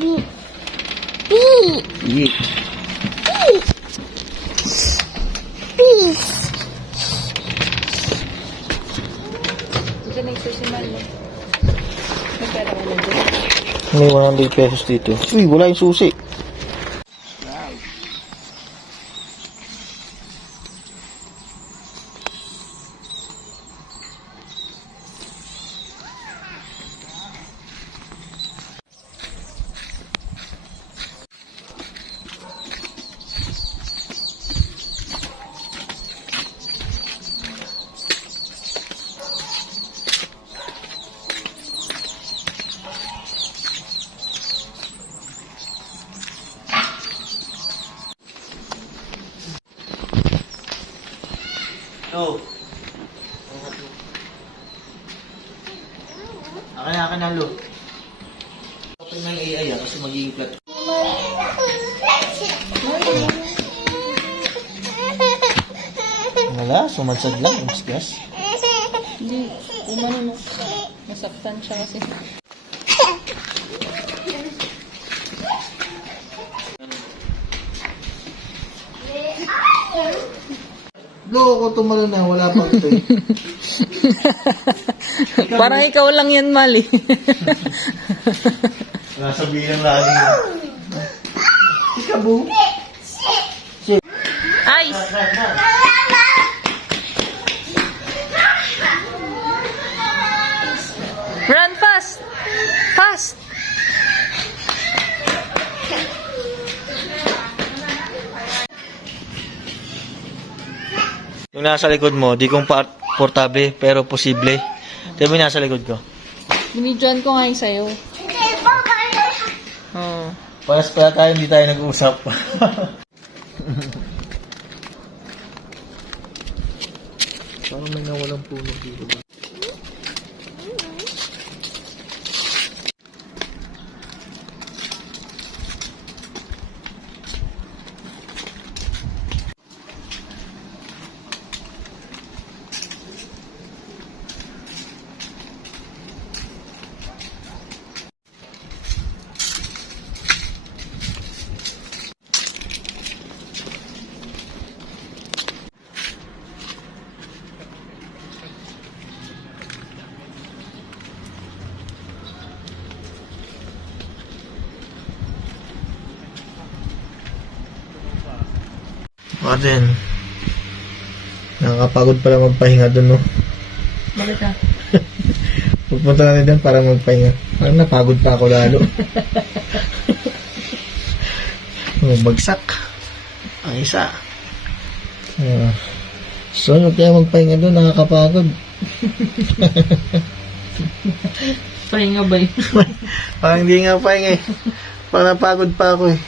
Eat. Diyan nagsusimal mo. May pera ka na dyan. May 100 pesos dito. Uy, wala yung susi. Lo. Akin na, Lo. Open ng AI kasi magiging flat. Wala, sumadsad lang. Mas. Hindi, umano no. Masaktan siya kasi. Lo, ako tumalo na. Wala pang ito eh. Parang ikaw lang yan, Mali. Nasa bilang lagi. Ikabu. Ay! Run fast! Fast! Yung nasa likod mo, di kong portable, pero posible. Ito yung nasa likod ko. Binidyoan ko nga yung sayo. Paras pala tayo, hindi tayo nag-uusap. Parang may nawalang puno dito ba? Then, nakakapagod pala magpahinga dun, no? Bakit ka? Pupunta natin dyan para magpahinga. Parang napagod pa ako lalo. Bagsak. Ang isa. So, kaya magpahinga dun, nakakapagod. Pahinga ba yun? Parang hindi nga pahinga eh. Parang napagod pa ako eh.